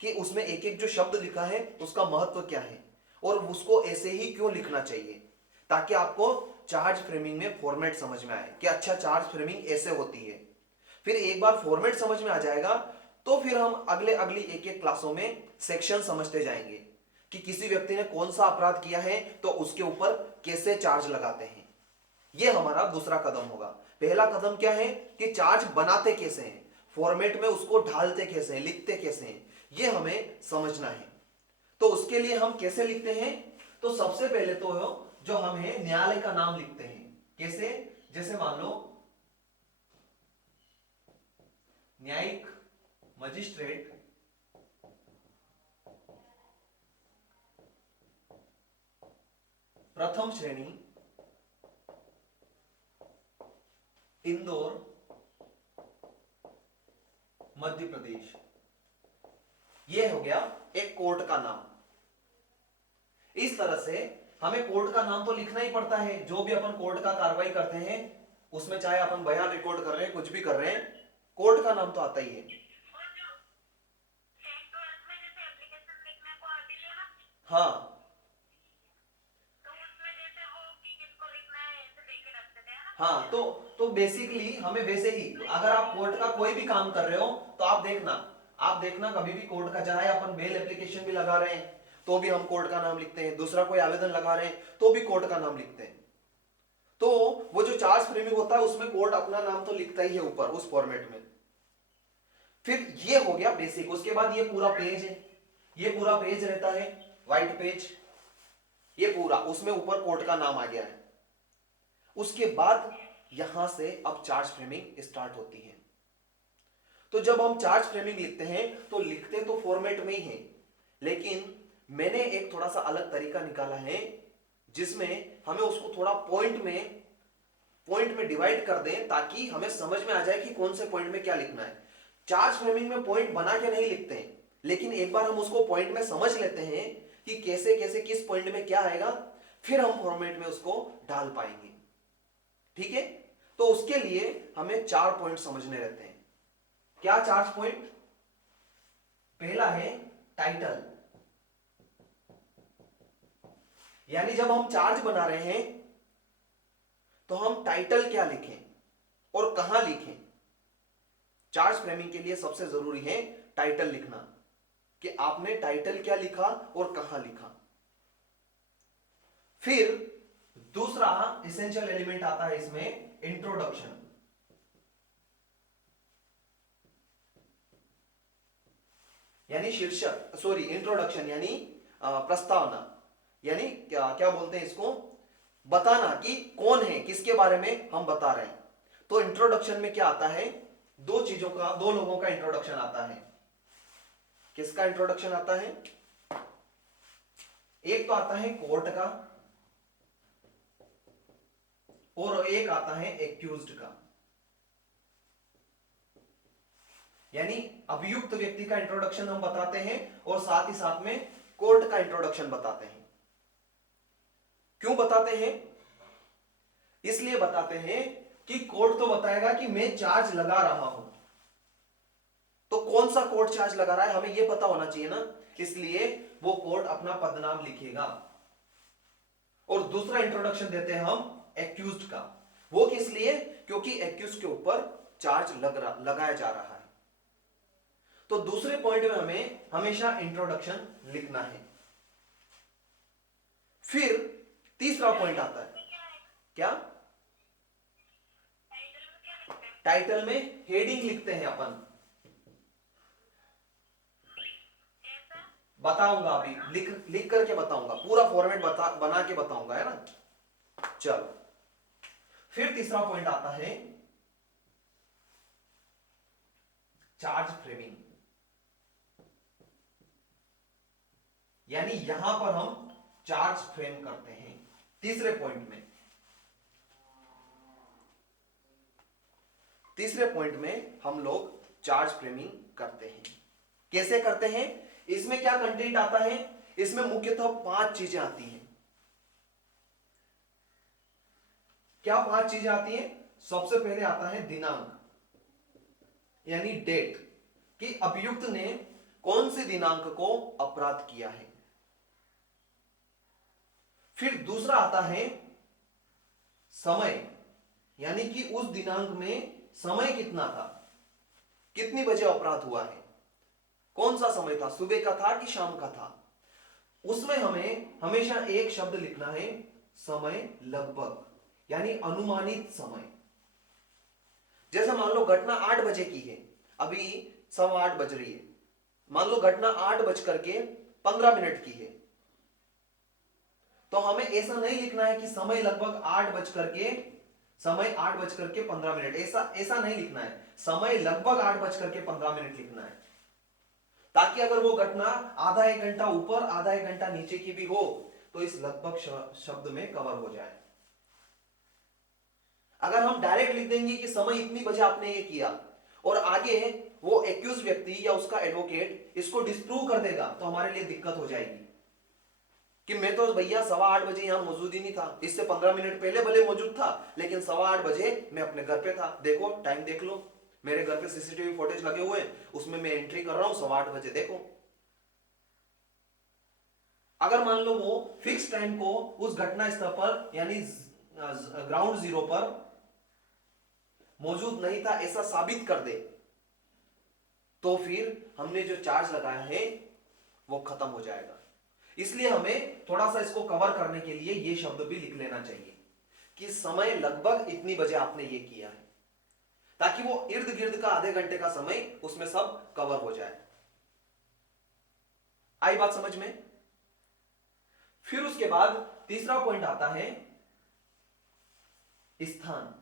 कि उसमें एक एक जो शब्द लिखा है उसका महत्व क्या है और उसको ऐसे ही क्यों लिखना चाहिए, ताकि आपको चार्ज फ्रेमिंग में फॉर्मेट समझ में आए कि अच्छा चार्ज फ्रेमिंग ऐसे होती है। फिर एक बार फॉर्मेट समझ में आ जाएगा तो फिर हम अगले अगली एक एक क्लासों में सेक्शन समझते जाएंगे कि किसी व्यक्ति ने कौन सा अपराध किया है तो उसके ऊपर कैसे चार्ज लगाते हैं। यह हमारा दूसरा कदम होगा। पहला कदम क्या है कि चार्ज बनाते कैसे हैं, फॉर्मेट में उसको ढालते कैसे हैं, लिखते कैसे हैं, यह हमें समझना है। तो उसके लिए हम कैसे लिखते हैं, तो सबसे पहले तो जो हम है न्यायालय का नाम लिखते हैं। कैसे, जैसे मान लो न्यायिक मजिस्ट्रेट प्रथम श्रेणी इंदौर मध्य प्रदेश, यह हो गया एक कोर्ट का नाम। इस तरह से हमें कोर्ट का नाम तो लिखना ही पड़ता है। जो भी अपन कोर्ट का कार्रवाई करते हैं उसमें चाहे अपन बयान रिकॉर्ड कर रहे हैं, कुछ भी कर रहे हैं, कोर्ट का नाम तो आता ही है। हाँ, हाँ, तो बेसिकली हमें वैसे ही, अगर आप कोर्ट का कोई भी काम कर रहे हो तो आप देखना कभी भी कोर्ट का, चाहे अपन बेल एप्लीकेशन भी लगा रहे हैं तो भी हम कोर्ट का नाम लिखते हैं, दूसरा कोई आवेदन लगा रहे हैं तो भी कोर्ट का नाम लिखते हैं। तो वो जो चार्ज फ्रेमिंग होता है उसमें कोर्ट अपना नाम तो लिखता ही है ऊपर उस फॉर्मेट में। फिर ये हो गया बेसिक। उसके बाद ये पूरा पेज है, ये पूरा पेज रहता है व्हाइट पेज, ये पूरा उसमें ऊपर कोर्ट का नाम आ गया है। उसके बाद यहां से अब चार्ज फ्रेमिंग स्टार्ट होती है। तो जब हम चार्ज फ्रेमिंग लिखते हैं तो लिखते तो फॉर्मेट में ही हैं, लेकिन मैंने एक थोड़ा सा अलग तरीका निकाला है जिसमें हमें उसको थोड़ा पॉइंट में डिवाइड कर दें ताकि हमें समझ में आ जाए कि कौन से पॉइंट में क्या लिखना है। चार्ज फ्रेमिंग में पॉइंट बना के नहीं लिखते हैं, लेकिन एक बार हम उसको पॉइंट में समझ लेते हैं कि कैसे कैसे किस पॉइंट में क्या आएगा, फिर हम फॉर्मेट में उसको डाल पाएंगे। ठीक है, तो उसके लिए हमें 4 पॉइंट समझने रहते हैं। क्या 4 पॉइंट? पहला है टाइटल, यानी जब हम चार्ज बना रहे हैं तो हम टाइटल क्या लिखें और कहां लिखें। चार्ज फ्रेमिंग के लिए सबसे जरूरी है टाइटल लिखना, कि आपने टाइटल क्या लिखा और कहां लिखा। फिर दूसरा एसेंशियल एलिमेंट आता है इसमें, इंट्रोडक्शन। यानी शीर्षक, सॉरी इंट्रोडक्शन यानी प्रस्तावना, यानी क्या क्या बोलते हैं इसको, बताना कि कौन है, किसके बारे में हम बता रहे हैं। तो इंट्रोडक्शन में क्या आता है, दो चीजों का, दो लोगों का इंट्रोडक्शन आता है। किसका इंट्रोडक्शन आता है? एक तो आता है कोर्ट का और एक आता है एक्यूज्ड का, यानी अभियुक्त व्यक्ति का इंट्रोडक्शन हम बताते हैं और साथ ही साथ में कोर्ट का इंट्रोडक्शन बताते हैं। क्यों बताते हैं? इसलिए बताते हैं कि कोर्ट तो बताएगा कि मैं चार्ज लगा रहा हूं, तो कौन सा कोर्ट चार्ज लगा रहा है हमें यह पता होना चाहिए ना, इसलिए वो कोर्ट अपना पदनाम लिखेगा। और दूसरा इंट्रोडक्शन देते हैं हम एक्यूज्ड का। वो किस लिए? क्योंकि एक्यूज्ड के ऊपर चार्ज लगाया जा रहा है। तो दूसरे पॉइंट में हमें हमेशा इंट्रोडक्शन लिखना है। फिर तीसरा पॉइंट आता है, क्या? टाइटल में हेडिंग लिखते हैं अपन। बताऊंगा अभी, लिख लिख करके बताऊंगा, पूरा फॉर्मेट बना के बताऊंगा, है ना। चलो, फिर तीसरा पॉइंट आता है चार्ज फ्रेमिंग, यानी यहां पर हम चार्ज फ्रेम करते हैं तीसरे पॉइंट में। तीसरे पॉइंट में हम लोग चार्ज फ्रेमिंग करते हैं। कैसे करते हैं? इसमें क्या कंटेंट आता है? इसमें मुख्यतः 5 चीजें आती हैं। क्या 5 चीजें आती हैं? सबसे पहले आता है दिनांक, यानी डेट, कि अभियुक्त ने कौन से दिनांक को अपराध किया है। फिर दूसरा आता है समय, यानी कि उस दिनांक में समय कितना था, कितनी बजे अपराध हुआ है, कौन सा समय था, सुबह का था कि शाम का था। उसमें हमें हमेशा एक शब्द लिखना है, समय लगभग, यानी अनुमानित समय। जैसे मान लो घटना 8 बजे की है, अभी 8:15 बज रही है, मान लो घटना 8:15 की है, तो हमें ऐसा नहीं लिखना है कि समय लगभग 8:15, ऐसा नहीं लिखना है, समय लगभग 8:15 लिखना है, ताकि अगर वो घटना आधा एक घंटा ऊपर आधा एक घंटा नीचे की भी हो तो इस लगभग शब्द में कवर हो जाए। अगर हम डायरेक्ट लिख देंगे कि समय इतनी बजे आपने ये किया और आगे वो एक्यूज व्यक्ति या उसका एडवोकेट इसको डिस्प्रूव कर देगा तो हमारे लिए दिक्कत हो जाएगी कि मैं तो भैया 8:15 बजे यहां मौजूद ही नहीं था, इससे 15 मिनट पहले भले मौजूद था लेकिन 8:15 बजे मैं अपने घर पे था, देखो टाइम देख लो, मेरे घर पे सीसीटीवी फुटेज लगे हुए हैं, उसमें मैं एंट्री कर रहा हूं 8:15 बजे, देखो। अगर मान लो वो फिक्स टाइम को उस घटना स्थल पर यानी ग्राउंड जीरो पर मौजूद नहीं था ऐसा साबित कर दे तो फिर हमने जो चार्ज लगाया है वो खत्म हो जाएगा। इसलिए हमें थोड़ा सा इसको कवर करने के लिए ये शब्द भी लिख लेना चाहिए कि समय लगभग इतनी बजे आपने ये किया है, ताकि वो इर्द गिर्द का आधे घंटे का समय उसमें सब कवर हो जाए। आई बात समझ में? फिर उसके बाद तीसरा पॉइंट आता है स्थान,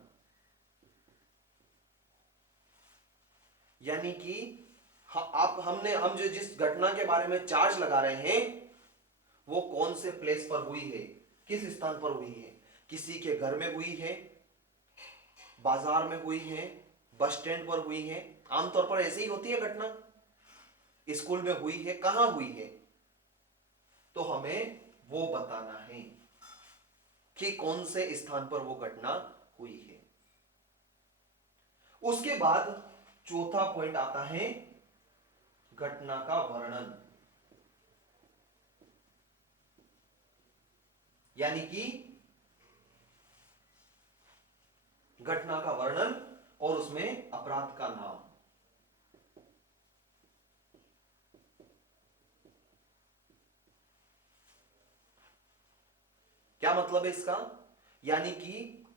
यानी कि हम जो जिस घटना के बारे में चार्ज लगा रहे हैं वो कौन से प्लेस पर हुई है, किस स्थान पर हुई है, किसी के घर में हुई है, बाजार में हुई है, बस स्टैंड पर हुई है, आमतौर पर ऐसे ही होती है घटना, स्कूल में हुई है, कहां हुई है, तो हमें वो बताना है कि कौन से स्थान पर वो घटना हुई है। उसके बाद चौथा पॉइंट आता है घटना का वर्णन, यानी कि घटना का वर्णन और उसमें अपराध का नाम। क्या मतलब है इसका? यानी कि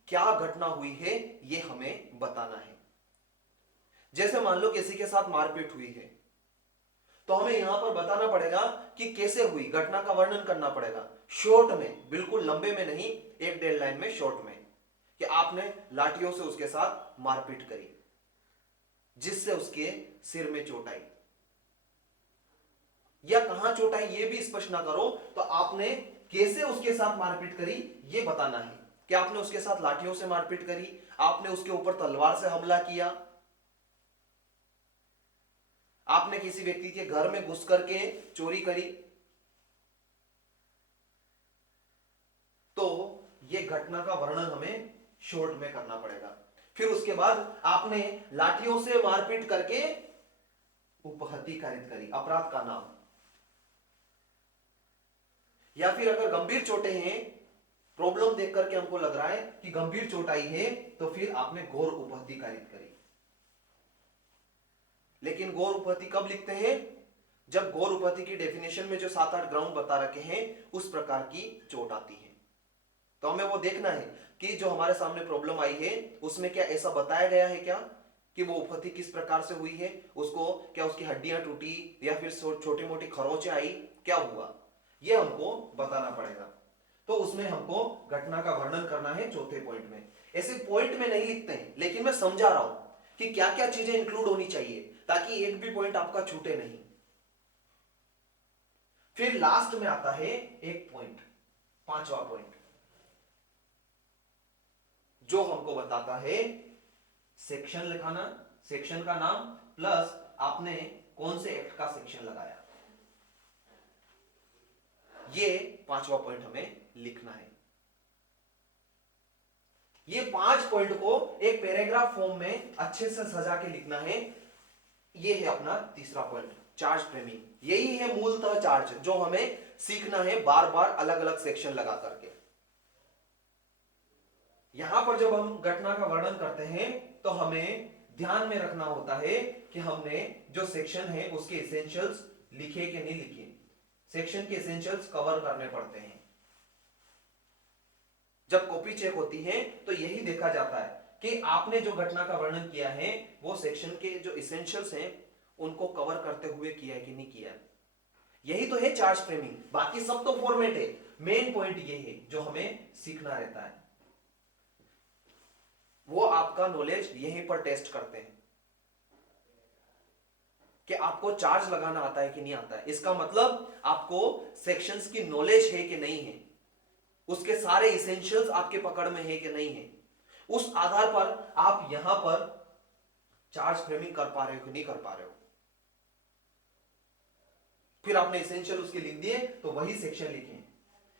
क्या घटना हुई है ये हमें बताना है। जैसे मान लो किसी के साथ मारपीट हुई है तो हमें यहां पर बताना पड़ेगा कि कैसे हुई, घटना का वर्णन करना पड़ेगा शॉर्ट में, बिल्कुल लंबे में नहीं, 1-1.5 लाइन में शॉर्ट में, कि आपने लाठियों से उसके साथ मारपीट करी जिससे उसके सिर में चोट आई, या कहां चोट आई ये भी स्पष्ट ना करो तो आपने कैसे उसके साथ मारपीट करी ये बताना है कि आपने उसके साथ लाठियों से मारपीट करी, आपने उसके ऊपर तलवार से हमला किया, आपने किसी व्यक्ति के घर में घुस करके चोरी करी, तो ये घटना का वर्णन हमें शॉर्ट में करना पड़ेगा। फिर उसके बाद आपने लाठियों से मारपीट करके उपहत्या कारित करी, अपराध का नाम। या फिर अगर गंभीर चोटें हैं, प्रॉब्लम देख करके हमको लग रहा है कि गंभीर चोट आई है, तो फिर आपने घोर उपहत्या कारित करी। लेकिन घोर उपहत्या कब लिखते हैं? जब घोर उपहत्या की डेफिनेशन में जो 7-8 ग्राउंड बता रखे हैं उस प्रकार की चोट आती है। तो हमें वो देखना है कि जो हमारे सामने प्रॉब्लम आई है उसमें क्या ऐसा बताया गया है क्या कि वो उपहत्या किस प्रकार से हुई है, उसको क्या उसकी हड्डियां टूटी या फिर छोटी मोटी खरोंचें आई, क्या हुआ, ये हमको बताना पड़ेगा। तो उसमें हमको घटना का वर्णन करना है चौथे पॉइंट में। ऐसे पॉइंट में नहीं लिखते हैं लेकिन मैं समझा रहा हूं कि क्या क्या चीजें इंक्लूड होनी चाहिए ताकि एक भी पॉइंट आपका छूटे नहीं। फिर लास्ट में आता है एक पॉइंट, पांचवा पॉइंट, जो हमको बताता है सेक्शन लिखाना, सेक्शन का नाम प्लस आपने कौन से एक्ट का सेक्शन लगाया, ये पांचवा पॉइंट हमें लिखना है। ये 5 पॉइंट को एक पैराग्राफ फॉर्म में अच्छे से सजा के लिखना है। ये है अपना तीसरा पॉइंट। चार्ज फ्रेमिंग यही है मूलतः चार्ज, जो हमें सीखना है बार बार अलग अलग सेक्शन लगा करके। यहां पर जब हम घटना का वर्णन करते हैं तो हमें ध्यान में रखना होता है कि हमने जो सेक्शन है उसके एसेंशियल्स लिखे कि नहीं लिखे। सेक्शन के एसेंशियल्स कवर करने पड़ते हैं। जब कॉपी चेक होती है तो यही देखा जाता है कि आपने जो घटना का वर्णन किया है वो सेक्शन के जो एसेंशियल्स हैं उनको कवर करते हुए किया है कि नहीं किया है। यही तो है चार्ज फ्रेमिंग, बाकी सब तो फॉर्मेट है। मेन पॉइंट ये है जो हमें सीखना रहता है, वो आपका नॉलेज यहीं पर टेस्ट करते हैं कि आपको चार्ज लगाना आता है कि नहीं आता है। इसका मतलब आपको सेक्शंस की नॉलेज है कि नहीं है, उसके सारे इसेंशियल्स आपके पकड़ में है कि नहीं है। उस आधार पर आप यहां पर चार्ज फ्रेमिंग कर पा रहे हो कि नहीं कर पा रहे हो। फिर आपने इसेंशियल उसके लिख दिए तो वही सेक्शन लिखे।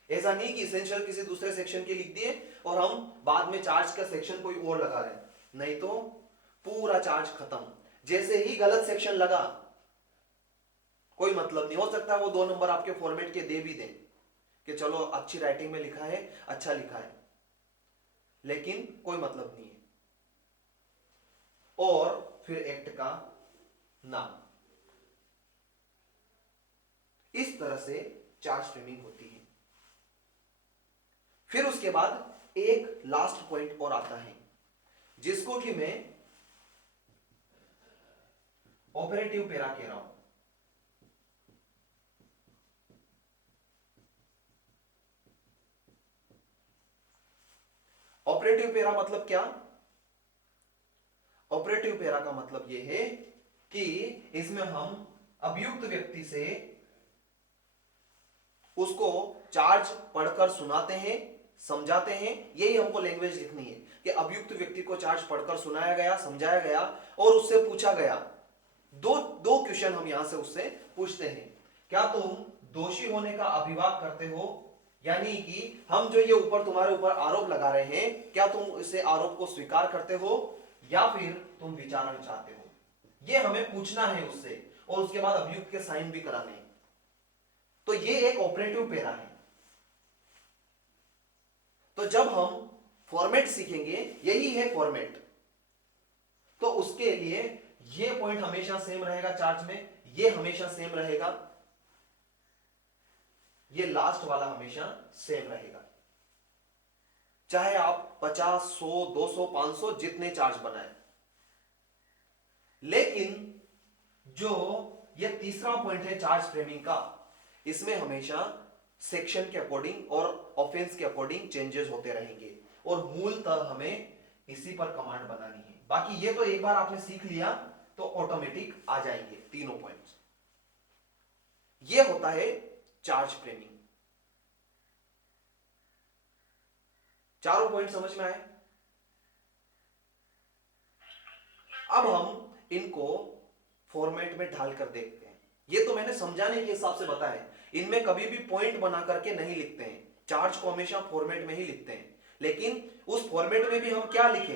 ऐसा नहीं कि इसेंशियल किसी दूसरे सेक्शन के लिख दिए और हम बाद में चार्ज का सेक्शन कोई और लगा रहे हैं, नहीं तो पूरा चार्ज खत्म। जैसे ही गलत सेक्शन लगा कोई मतलब नहीं। हो सकता है वो 2 नंबर आपके फॉर्मेट के दे भी दें कि चलो अच्छी राइटिंग में लिखा है, अच्छा लिखा है, लेकिन कोई मतलब नहीं है। और फिर एक्ट का नाम। इस तरह से चार्ज फ्रेमिंग होती है। फिर उसके बाद एक लास्ट पॉइंट और आता है जिसको कि मैं ऑपरेटिव पैरा कह रहा हूं। ऑपरेटिव पैरा मतलब क्या? ऑपरेटिव पैरा का मतलब यह है कि इसमें हम अभियुक्त व्यक्ति से उसको चार्ज पढ़कर सुनाते हैं, समझाते हैं। यही हमको लैंग्वेज लिखनी है कि अभियुक्त व्यक्ति को चार्ज पढ़कर सुनाया गया, समझाया गया और उससे पूछा गया। दो क्वेश्चन हम यहां से उससे पूछते हैं। क्या तुम दोषी होने का अभिवाद करते हो, यानी कि हम जो ये ऊपर तुम्हारे ऊपर आरोप लगा रहे हैं, क्या तुम इसे आरोप को स्वीकार करते हो या फिर तुम विचारण चाहते हो? ये हमें पूछना है उससे और उसके बाद अभियुक्त के साइन भी कराने हैं। तो ये एक ऑपरेटिव पैरा है। तो जब हम फॉर्मेट सीखेंगे, यही है फॉर्मेट, तो उसके लिए ये पॉइंट हमेशा सेम रहेगा चार्ज में, ये हमेशा सेम रहेगा, ये लास्ट वाला हमेशा सेम रहेगा। चाहे आप 50, 100, 200, 500 जितने चार्ज बनाए। लेकिन जो ये तीसरा पॉइंट है चार्ज फ्रेमिंग का, इसमें हमेशा सेक्शन के अकॉर्डिंग और ऑफेंस के अकॉर्डिंग चेंजेस होते रहेंगे और मूलतः हमें इसी पर कमांड बनानी है। बाकी ये तो एक बार आपने सीख लिया तो ऑटोमेटिक आ जाएंगे तीनों पॉइंट्स। ये होता है चार्ज फ्रेमिंग। चारों पॉइंट समझ में आए? अब हम इनको फॉर्मेट में ढालकर देखते हैं। ये तो मैंने समझाने के हिसाब से बताया, इनमें कभी भी पॉइंट बना करके नहीं लिखते हैं। चार्ज को हमेशा फॉर्मेट में ही लिखते हैं, लेकिन उस फॉर्मेट में भी हम क्या लिखें?